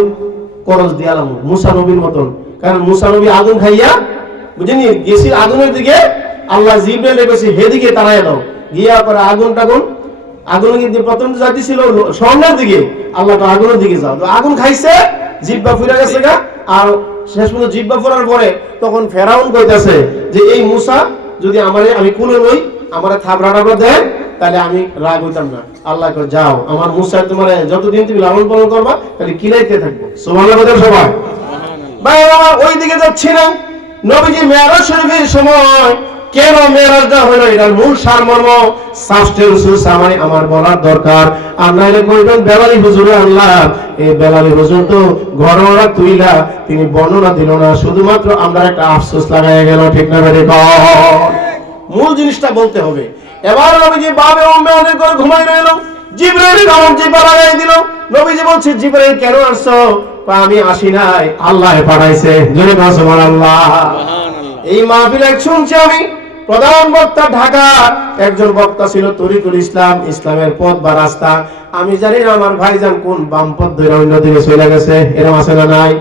করজ দিয়ালাম মুসা নবীর মতন। কারণ মুসা নবী আগুন খাইয়া, বুঝেনি, গেছি আগুনের দিকে, আল্লাহ জিবরাইল কইছে হেদিকে তাড়াইয়া দাও, গিয়া পরে আগুন কিন্তু প্রথম জাতি ছিল স্বর্ণের দিকে, আল্লাহ তো আগুনের দিকে যাও। তো আগুন খাইছে, জিব্বা ফুরা গেছে গা, আর শেষ পর্যন্ত জিব্বা ফোরার পরে তখন ফেরাউন কইতাছে যে এই মুসা যদি আমি কুলে লই, আমারে থাবড়া টাবড়া দেয়, তাহলে আমি রাগ হইতাম না। আল্লাহ কয় যাও, আমার মুসা তোমারে যতদিন তুমি লালন পালন করবা তাহলে কিলাইতে থাকবো। সুবহানাল্লাহ সবাই। সুবহানাল্লাহ। ভাই আমার ওই দিকে যাচ্ছি না, নবীজি মেরাজ শরীফের সময় কেন মেরাজটা হলো, এটার মূল সারমর্ম সাফটের উসুল সামানি আমার বলার দরকার। আর নাইলে কইবেন বেলালি হুজুরে আল্লাহ, এই বেলালি হুজুর তো ঘরোয়া তুইলা তিনি বর্ণনা দিল না, শুধুমাত্র আমরা একটা আফসোস লাগাই গেল, ঠিক না? বেরে মূল জিনিসটা বলতে হবে। এবার নবীজি বাবে উম্মে করে ঘুমাই রইল, জিবরাইল আমার জিব্বা লাগাই দিল। নবীজি বলছে জিবরাইল কেন আসছো? আমি আসি নাই, আল্লাহ পাঠাইছে। জোরে বলো সুবহানাল্লাহ। এই মাহফিল এক শুনছি আমি, প্রধান বক্তা ঢাকা একজন বক্তা ছিল তরিকুল ইসলাম, ইসলামের পথ বা রাস্তা। আমি জানি না আমার ভাইজান কোন বাম পথ ধরে অন্য দিকে চলে গেছে, এরকম আছে না নাই?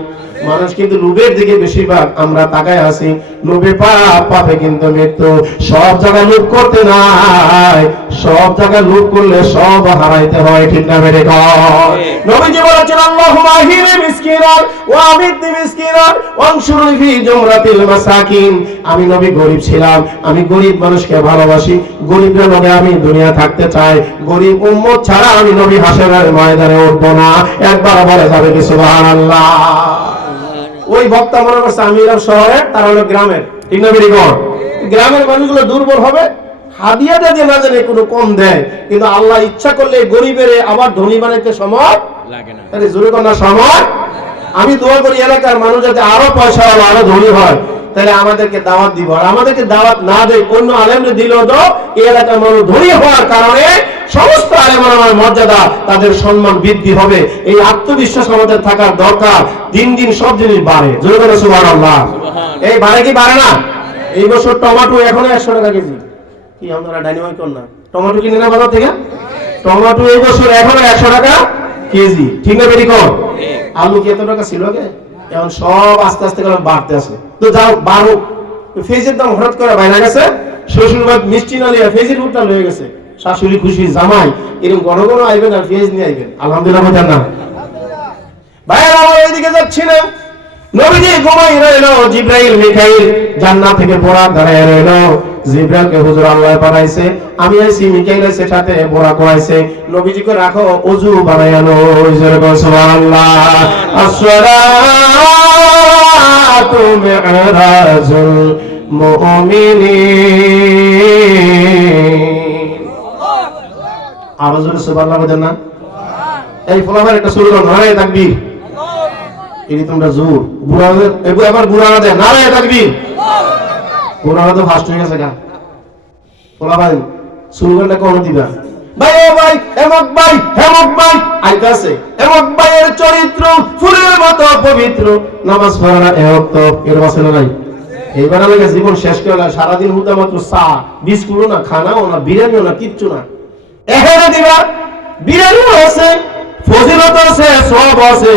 মানুষ কিন্তু লোভের দিকে বেশিরভাগ আমরা তাকায় আছি, লোভে পাপ, পাপে কিন্তু মৃত্যু। সব জায়গায় লোভ করতে নাই, সব জায়গায় লোভ করলে সব হারাইতে হয়, ঠিক না? বেরে কর নবীজি বলেছেন আল্লাহুম্মা আহিনি মিসকিনান ওয়া আমিতনি মিসকিনান ওয়ানসুরনি ফি জুমরাতিল মাসাকিন। আমি নবী গরীব ছিলাম, আমি গরীব মানুষকে ভালোবাসি, গরীবদের লগে আমি দুনিয়া থাকতে চাই। গরীব উম্মত ছাড়া আমি নবী হাসরের ময়দানে উঠব না। একবার বলে যাবে কি সুবহানাল্লাহ? ওই বক্তা মনে করছে আমি এলাম শহরের, তারা হলো গ্রামের। ঠিক না বেরিয়ে? গ্রামের মানুষগুলো দুর্বল হবে, হাদিয়াটা যে না জানে কোনো কম দেয়, কিন্তু আল্লাহ ইচ্ছা করলে গরিবের আবার ধনী বানাইতে সময় লাগে না। আরে জোরে কোন সময়। আমি দোয়া করি এলাকার মানুষ যাতে আরো পয়সা হয়, আরো ধনী হয়, তাহলে আমাদেরকে দাওয়াত দিব। আর আমাদেরকে দাওয়াত না দেয় অন্য আলেমরে দিল তো এই এলাকার মানুষ ধনী হওয়ার কারণে সমস্ত আলেমের মর্যাদা, তাদের সম্মান বৃদ্ধি হবে। এই আত্মবিশ্বাস আমাদের থাকার দরকার। দিন দিন সব জিনিস বাড়ে। জোরে বলে সুবহানাল্লাহ। এই বাড়ে কি বাড়ে না? এই বছর টমেটো এখনো 100 টাকা কেজি। কি আমরা ডাইনামাইট কর না, টমেটো কিনে না বাজার থেকে? টমেটো এই বছর এখনো 100 টাকা কেজি। ঠিক না বেরি কর? আলু কি এত টাকা ছিল আগে? এখন সব আস্তে আস্তে করে বাড়তে আছে। তো যাও বাড়ুক। ফেজের দাম হঠাৎ করে বাইরে গেছে, শ্বশুরবাদ মিষ্টি না নিয়ে ফেজের উঠটা লয়ে গেছে। শাশুড়ি খুশি, জামাই এরকম ঘন ঘন আইবেন আর ফেজ নিয়ে আইবেন। আলহামদুলিল্লাহ বলেন না? ভাইয়ের আমার ওইদিকে যাচ্ছি না, নবীজি ঘুমাই রইলো, জিব্রাইল মিকাইল জান্নাত থেকে বোরাক দাঁড়ায় রইলো। জিব্রাইলকে হুজুর আল্লাহ পাঠাইছে, আমি আইছি, মিকাইল আছে সাথে, বোরাক করাইছে। নবীজিকে রাখো, ওযু বানায় লো। সুবহানাল্লাহ। আসসালাতু মি'রাজুল মুমিনিন। আর জোরে সুবহানাল্লাহ বলেন না? এই ফলাফল একটা শুরু করো, নারায়ে তাকবীর। এই তোমরা জোর বুড়াদের এবার বুড়ারা দেয় নারায়ে তাকবীর। বুড়ারা তো ফাস্ট হয়ে গেছে গা। ফলাফল শুরু করলে কোন দিবা? ভাই ও ভাই, হেমক ভাই, হেমক ভাই আইতাছে। হেমক ভাইয়ের চরিত্র ফুলের মতো পবিত্র, নামাজ পড়া না এক তো এর বসে না নাই। এইবার আমাকে জীবন শেষ করে সারাদিন হুদা মাত্র চা বিস্কুটও না, খানাও না, বিরিয়ানিও না, কিচ্ছু না। এখানে দিবা বিরিয়ানিও আছে, ফজিলত আছে, সব আছে।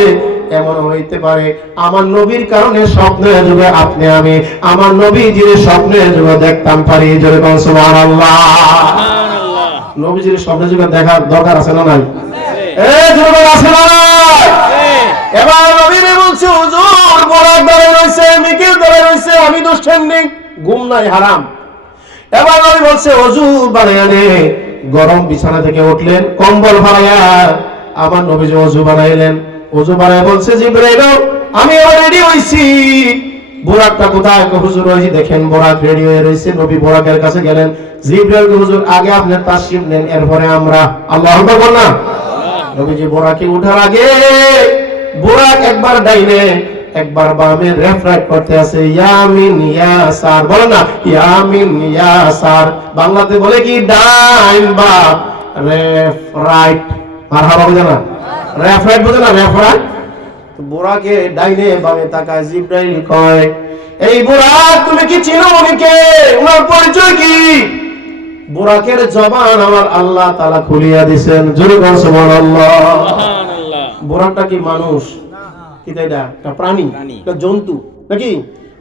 এমন হইতে পারে আমার নবীর কারণে স্বপ্নের যুগে আপনি আমি আমার নবীজির স্বপ্নের যুগে দেখতাম পারি। জোরে বল সুবহানাল্লাহ। নবীজির স্বপ্নের যুগে দেখার দরকার আছে না নাই? এই জোরে বল আছে না নাই? এবার নবীরে বলছে হুজুর বোরাক ধরে রইছে, মিকিল ধরে রইছে, আমি দুশ্চেন্ডিং, ঘুম নাই, হারাম। এবার নবী বলছে ওযু বানায়া নে। গরম বিছানা থেকে উঠলেন, কম্বল ভাড়ায়া আমার নবীজি ওযু বানাইলেন। ওযু বানায় বলছে জিবরাইল আমি রেডি হইছি। বোরাকটা কোথায়? হুজুর ওই যে দেখেন বোরাক রেডি হয়ে রয়েছে। নবী বোরাকের কাছে গেলেন। জিবরাইল হুজুর আগে আপনি তাশরিফ নেন, এরপরে আমরা। আল্লাহু আকবার বল না। নবীজি বোরাকে ওঠার আগে বোরাক একবার ডাইনে একবার বামে লেফট রাইট করতে আছে, ইয়ামিন ইয়াসার। বল না ইয়ামিন ইয়াসার। বাংলাতে বলে কি ডাইন বাম, লেফট রাইট। মারহাবা বলে না? লেফট রাইট বলে না, লেফট রাইট। বোরাকে ডাইনে বামে তাকায়। জিবরাইল কয় এই বোরাক তুমি কি চিনো উনিকে? ওনার পরিচয় কি? বোরাকের জবান আমার আল্লাহ তাআলা খুলিয়া দিবেন। জোরে বল সুবহানাল্লাহ। সুবহানাল্লাহ। বোরাকটা কি মানুষ? কি এটা একটা প্রাণী, একটা জন্তু নাকি?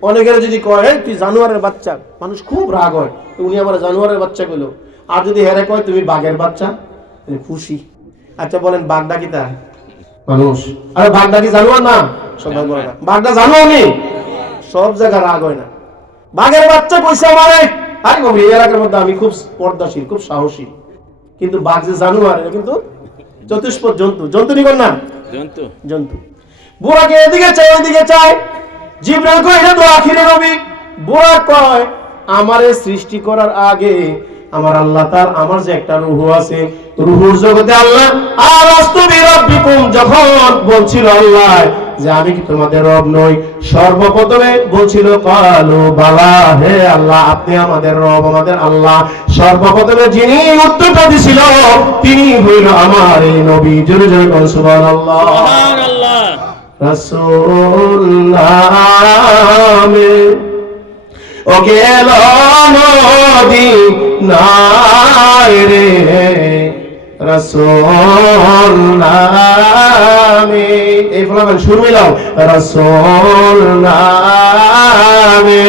অনেকের যদি কয় তুই জানোয়ারের বাচ্চা, মানুষ খুব রাগ হয়, উনি আমার জানোয়ারের বাচ্চা কইলো। আর যদি হেরে কয় তুমি বাঘের বাচ্চা, খুশি। আচ্ছা বলেন বাঘটা কি তা মানুষ? আরে বাঘটা কি জানোয়ার না? সবাই বলে না বাঘটা জানোয়ার নেই, সব জায়গায় রাগ হয় না। বাঘের বাচ্চা কইছে আমারে, আরে বাবা এই এলাকার মধ্যে আমি খুব পর্দাশীল, খুব সাহসী, কিন্তু বাঘ যে জানোয়ার এটা কিন্তু চতুষ্পদ জন্তু। জন্তু নিকন না, জন্তু জন্তু। বুড়াকে এদিকে চায় ওইদিকে চায়। জিবরাইল কয় এটা তো আখিরে নবী। বুড়া কয় আমারে সৃষ্টি করার আগে আমার আল্লাহ তাআলা আমার যে একটা রূহ আছে, রূহুর জগতে আল্লাহ আর আস্তুবি রাব্বিকুম যখন বলছিল আল্লাহ যে আমি কি তোমাদের রব নই, সর্বপ্রথমে বলছিল কালু বালা, হে আল্লাহ আপনি আমাদের রব, আমাদের আল্লাহ। সর্বপ্রথমে যিনি উত্তরটা দিছিল তিনি হইল আমার এই নবী। জোরে জোরে বল সুবহানাল্লাহ। সুবহানাল্লাহ। রাসূল নামে ও গেল মদিনায় রে, রাসূল নামে। এই ফলাফল শুরু মিলাও। রাসূল নামে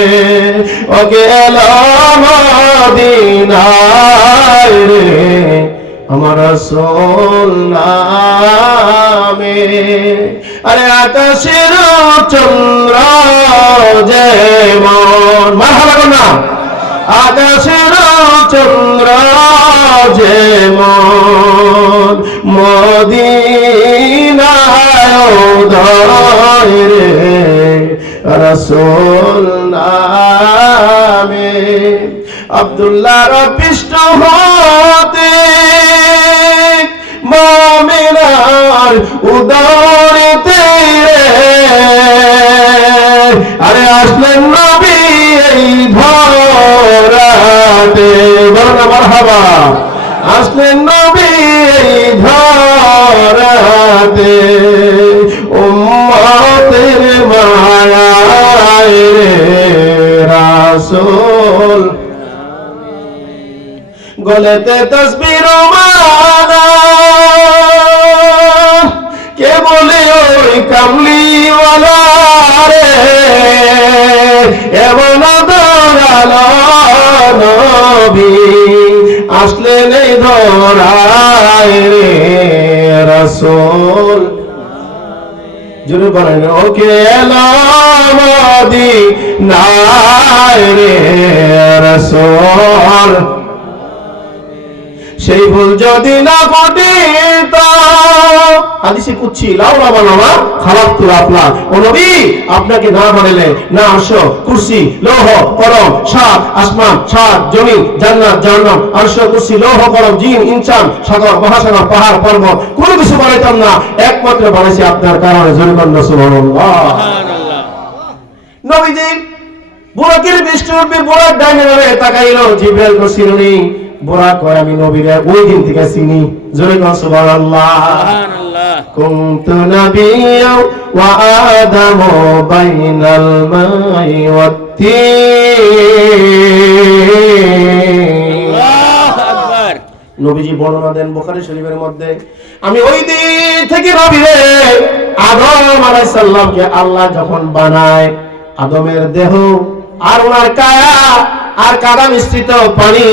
ও গেল মদিনায় রে, আমার রাসূল নামে। আরে আকাশের চন্দ্র যেমন, মারহাবা বল না, আকাশের চন্দ্র যেমন মদিনায় উদয় রে, রাসূল নামে আব্দুল্লাহর পৃষ্ঠ হতে মুমিনার উদরিতে আরে আসলেন নবী এই ধরাতে বলুন মারহাবা আসলেন নবী এই ধরাতে উম্মতের মায়ায় রাসূল গলেতে তসবির মালা কে বলে ওই কামলিওয়ালা রে এমন দয়ালো নবী আসলেন এই ধরায় রে রাসূল জোরে বলেন ওকে এলো মদিনায় রে রাসূল সেই ভুল যদি না ঘটিত হাদিসে কুচ্ছি লাউলা বানামা খালাকতু আপনা ও নবী আপনাকে না বানালে না আরশ কুরসি লৌহ কলম সাত আসমান সাত জমিন জান্নাত জাহান্নাম আরশ কুরসি লৌহ কলম জিন ইনসান সাগর মহাসাগর পাহাড় পর্বত কোনো কিছু বানাইতাম না একমাত্র বানাইছি আপনার কারণে জোরে বলেন সুবহানাল্লাহ সুবহানাল্লাহ নবীজি বুরাকের বৃষ্টি উঠবে বুরাক ডাইনে বামে তাকাইলো জিবরাইল কো চিনুনি বুরাক কয় আমি নবীরে ওই দিন থেকে চিনি জোরে বলেন সুবহানাল্লাহ সুবহানাল্লাহ কুনতু নাবিয়্যা ওয়া আদামু বাইনাল মাই ওয়াত তিন আল্লাহু আকবার নবীজি বর্ণনা দেন বুখারী শরীফের মধ্যে আমি ওই দিন থেকে নবীরে আদম আলাইহিস সালামকে আল্লাহ যখন বানায় আদমের দেহ আর ওনার কায়া আর কাদা মিশ্রিত পানি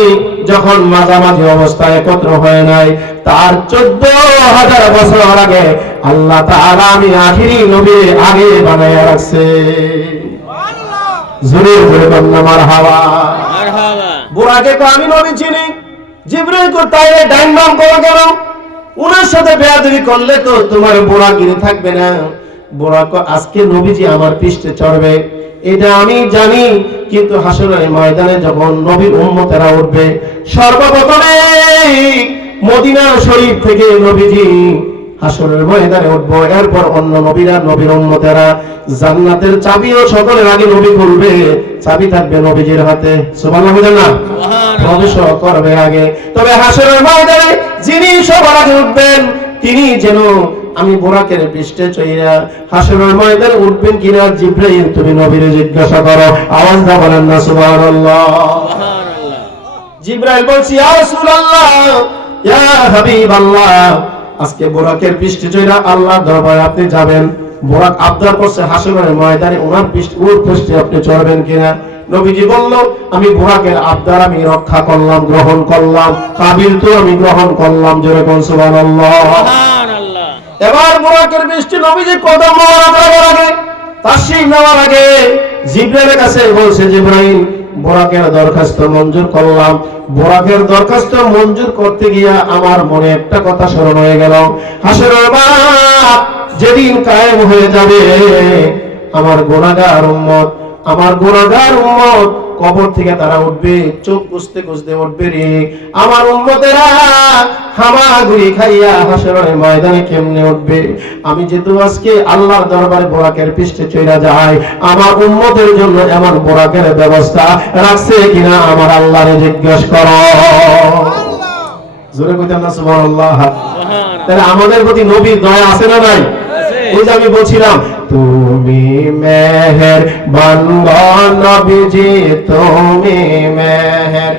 যখন মাঝামাঝি অবস্থায় একত্র হয় নাই তার 14,000 বছর আগে আল্লাহ তাআলা আমি আখিরি নবী আগে বানায়া রাখছে সুবহানাল্লাহ জোরে জোরে বলনা মারহাবা মারহাবা বুরাকে তো আমি নবী চিনি জিবরাইল কো তাইলে ডাইন বাম করো কেন ওনার সাথে বেয়াদবি করলে তো তোমার বুরাকিনি থাকবে না বুরাক আজকে নবীজি আমার পৃষ্ঠে চড়বে এটা আমি জানি কিন্তু হাসরের ময়দানে যখন নবীর উম্মতেরা উঠবে সর্বপ্রথমে মদিনা শরীফ থেকে নবীজি হাসরের ময়দানে উঠবো এরপর অন্য নবীরা নবীর উম্মতেরা জান্নাতের চাবিও সকলের আগে নবী খুলবে চাবি থাকবে নবীজির হাতে সুবহানাল্লাহ বলেন না সুবহানাল্লাহ প্রবেশ করবে আগে তবে হাসরের ময়দানে যিনি সবার আগে উঠবেন তিনি যেন আমি বুরাকের পৃষ্ঠে চইরা হাসরের ময়দানে উঠবেন কিনা জিবরাইল তুমি নবীরে জিজ্ঞাসা করো আওয়াজ দা বলেন না সুবহানাল্লাহ সুবহানাল্লাহ জিবরাইল বলছি ইয়া রাসূলুল্লাহ ইয়া হাবিবাল্লাহ আজকে বুরাকের পৃষ্ঠে চইরা আল্লাহর দরবারে আপনি যাবেন বুরাক আবদার করছে হাসরের ময়দানে ওনার পৃষ্ঠে আপনি চড়বেন কিনা নবীজি বলল আমি বুরাকের আবদার আমি রক্ষা করলাম গ্রহণ করলাম কাবিল তো আমি গ্রহণ করলাম জোরে কোন সুবহানাল্লাহ সুবহানাল্লাহ এবার বুরাকের বৃষ্টি নবীজি কদম মোবারক আগে তাশরীফ নেওয়ার আগে জিবরাইলের কাছে বলছে জিবরাইল বুরাকের দরখাস্ত মঞ্জুর করলাম বুরাকের দরখাস্ত মঞ্জুর করতে গিয়া আমার মনে একটা কথা স্মরণ হয়ে গেল হাসরের মাঠ যেদিন কায়েম হয়ে যাবে আমার গুনাহগার উম্মত কবর থেকে তারা উঠবে চোখ বুঝতে বুঝতে উঠবে রে আমার উম্মতেরা হামাগুড়ি খাইয়া হাসরের ময়দানে কেমনে উঠবে আমি যেহেতু আজকে আল্লাহর দরবারে বুরাকের পৃষ্ঠে চইরা যাই আমার উম্মতের জন্য এমন বুরাকের ব্যবস্থা রাখছে কিনা আমার আল্লাহরে জিজ্ঞেস করো জোরে কইতেন না সুবহানাল্লাহ সুবহানাল্লাহ তাহলে আমাদের প্রতি নবীর দয়া আছে না নাই ওই যে আমি বলছিলাম তুমি মেহেরবান নবীজি তুমি মেহেরবান